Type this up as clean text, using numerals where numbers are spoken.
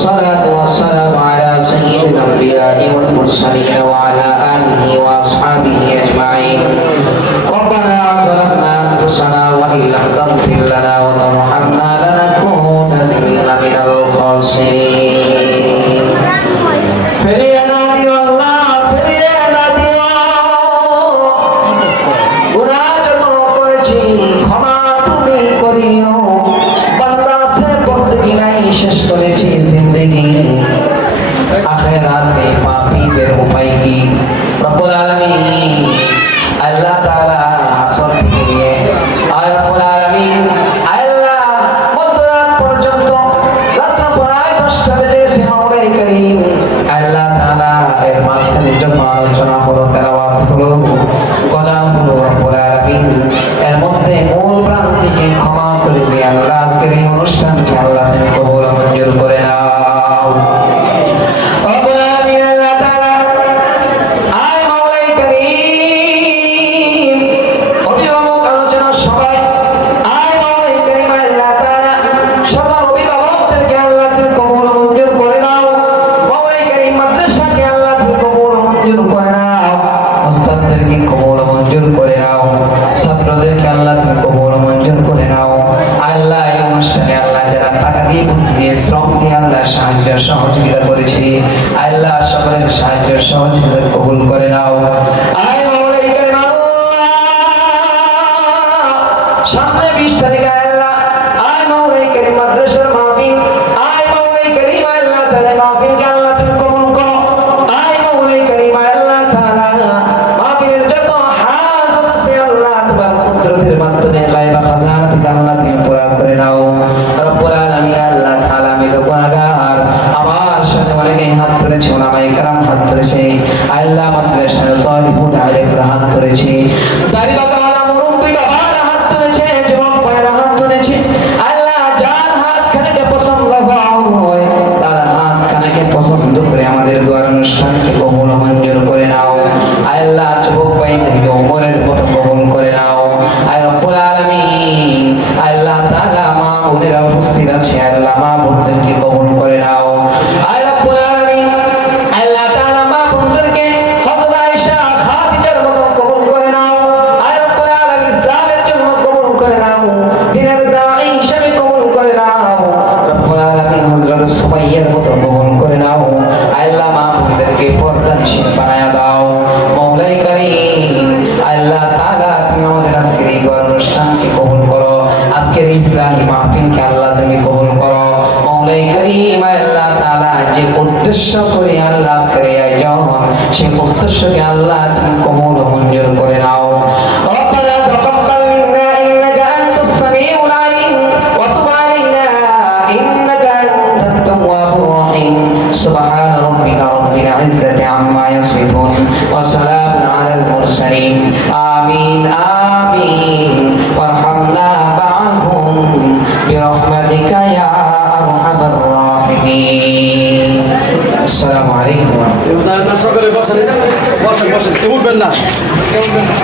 والصلاة والسلام على سيد الأنبياء والمرسلين وعلى آله وأصحابه أجمعين ربنا ظلمنا أنفسنا وإن لم تغفر لنا وترحمنا لنكونن من الخاسرين ফিরিয়ে না দিও আল্লাহ, ফিরিয়ে না দিও। গুনাহ যত করেছি ক্ষমা তুমি করিও। বান্দা সে বন্দগি নাই শেষ করেছি জিন্দেগি, আখিরাতে পাপীদের উপায় কি? রব্বুল আলামিন আল্লাহ তাআলা আসর থেকে নিয়ে আয় রব্বুল আলামিন আল্লাহ মধ্যরাত পর্যন্ত রাত্র প্রায় 10টা বেজেছে মাওলাই করিম আল্লাহ তাআলা এর মাঝখানে যত আলোচনা হলো, তেলাওয়াত হলো, গজান হলো, রব্বুল আলামিন এর মধ্যে মূল প্রান্তিকে ক্ষমা করে দিয়ে আল্লাহ আজকের এই অনুষ্ঠানকে আল্লাহ তুমি কবুল ও মঞ্জুর করে নাও। রব্বুল আলামিন আল্লাহ তাআলা আয় মাওলাই করিম অভিভাবক আলোচনা সবাই আয় মাওলাই করিম আল্লাহ তাআলা সবার অভিভাবকদেরকে আল্লাহ তুমি কবুল ও মঞ্জুর করে নাও। মাওলাই করিম মাদ্রাসাকে আল্লাহ তুমি কবুল ও মঞ্জুর করে নাও। উস্তাদদেরকে কবুল ও মঞ্জুর করে নাও। ছাত্রদেরকে আল্লাহ তুমি কবুল ও মঞ্জুর করে নাও। আল্লাহ এই অনুষ্ঠানে আল্লাহ যারা টাকা দিয়ে, বুদ্ধি দিয়ে, শ্রম দিয়ে আল্লাহ সাহায্য সহযোগিতা করেছে আল্লাহ সকলের সাহায্য সহযোগিতা কবুল করে নাও। আয় মাওলাই করিম আল্লাহ সামনে 20 তারিখে আল্লাহ আয় মাওলাই করিম মাদ্রাসার মাহফিল আয় মাওলাই করিম আল্লাহ তাআলা মাহফিলকে আল্লাহ তুমি কবুল করো। আয় মাওলাই করিম আল্লাহ তাআলা মাহফিলের যত হাজত আছে আল্লাহ তোমার কুদরতের মাধ্যমে গায়বা খাজানা থেকে আল্লাহ তুমি পুরা করে নাও। রব্বুল আলামিন আল্লাহ তাআলা আমি তো গুনাহগার, আমার সাথে অনেকে হাত ধরেছে, ওলামায়ে কেরাম হাত ধরেছে, আল্লাহ মাদ্রাসার তালিবুল আলিমরা হাত ধরেছে, দাড়ি বাঁকাওয়ালা মুরব্বি বাবারা হাত ধরেছে, যুবক ভাইরা হাত ধরেছে। আল্লাহ যার হাত খানাকে পছন্দ হয় তার হাত খানাকে পছন্দ করে আমাদের দোয়ার অনুষ্ঠানকে কবুল ও মঞ্জুর করে নাও। আল্লাহ যুবক ভাইদেরকে ওমরের মতো কবুল করে নাও। আয় রব্বুল আলামিন আল্লাহ তাআলা মা বোনেরা উপস্থিত আছে, আল্লাহ মা বোনদেরকে কবুল করে নাও। আয় রব্বুল আলামিন আল্লাহ তাআলা মা বোনদেরকে হযরত আয়েশা খাদিজার মতো কবুল করে নাও। আয় রব্বুল আলামিন ইসলামের জন্য কবুল করে নাও, দ্বীনের দাঈ হিসেবে কবুল করে নাও। রব্বুল আলামিন হযরত সুমাইয়ার মতো কবুল করে নাও। আল্লাহ মা বোনদেরকে পর্দানিশীন বানায়া দাও। মাওলাই করিম আল্লাহ তাআলা তুমি আমাদের আজকের এই অনুষ্ঠানকে কবুল করো। আজকের ইসলামী মাহফিলকে আল্লাহ তুমি কবুল করো। মাওলাই করিম আল্লাহ তাআলা যে উদ্দেশ্য করে আল্লাহ আজকের এই আয়োজন, সেই উদ্দেশ্যকে আল্লাহ তুমি কবুল ও মঞ্জুর করে নাও। ربنا تقبل منا إنك أنت السميع العليم وتب علينا إنك أنت التواب الرحيم سبحان ربك رب العزة عما يصفون وسلام على المرسلين آمين آمين وارحمنا معهم برحمتك يا أرحم الراحمين السلام عليكم ورحمة الله সকলে বসেন বসেন বসেন, কেউ উঠবেন না, কেউ উঠবেন না।